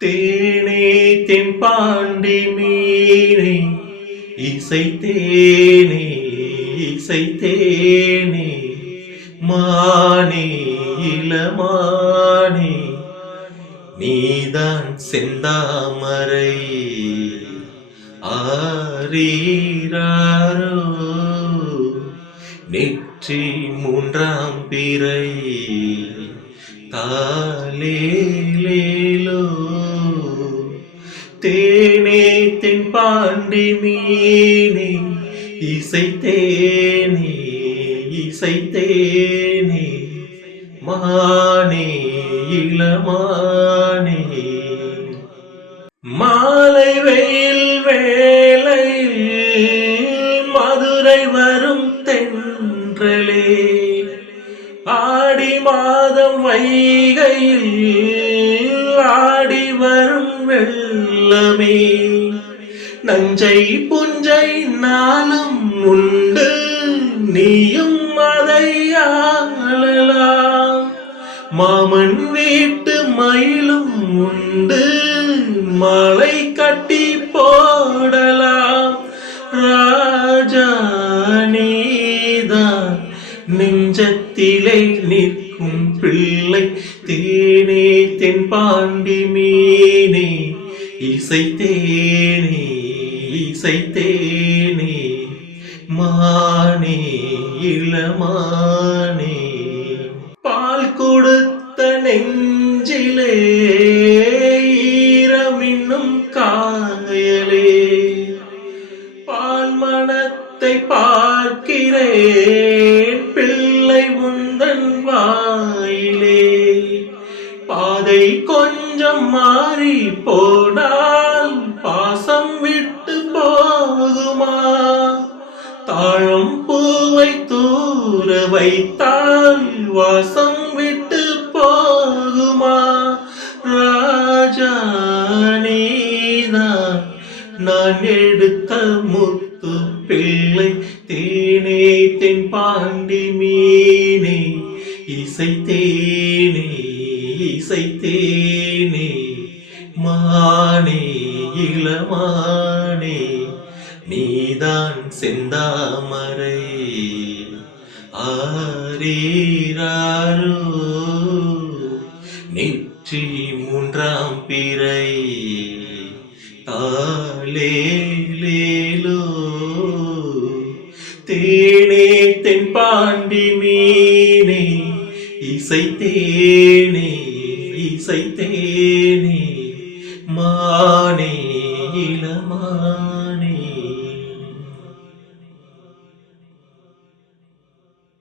தேனே தென்பாண்டி மீனே இசை தேனே இசை தேனே மானே இளமானே நீதான் செந்தாமரை ஆரீராரோ நெற்றி மூன்றாம் பிறை தாலேலேலோ தேனே தென்பாண்டி மீனே இசை தேனே இசை தேனே மானே இளமானே. மாலை வெயில் வேலையில் மதுரை வரும் தென்றலே ஆடி மாதம் வைகையில் ஆடி வரும் வெள்ளமே நஞ்சை புஞ்சை நாளும் உண்டு நீயும் அதை ஆளலாம். மாமன் வீட்டு மயிலும் உண்டு மாலை கட்டி போடலாம். ராஜா நீதான் நெஞ்சத்திலே நிற்க நிற்கும் பிள்ளை தேனே தென்பாண்டி மீனே இசை தேனே இசை தேனே மானே இளமானே. பால் கொடுத்த நெஞ்சிலே ஈரமின்னும் காயலே பால் மனத்தை பார்க்கிறேன். வாயிலே. பாதை கொஞ்சம் மாறி போனால் பாசம் விட்டு போகுமா? தாழம் பூவை தூர வைத்தால் வாசம் விட்டு போகுமா? ராஜா நீதான் நான் எடுத்த முத்து பிள்ளை தேனே தென் பாண்டி மீனே. இசைத்தேனே இசைத்தேனே மானே இளமானே நீதான் செந்தாமரை ஆரீராரோ நெற்றி மூன்றாம் பிறை தாளேலேலோ தேனே தென்பாண்டி மீனே இசைத்தேனே இசைத்தேனே மானே இளமா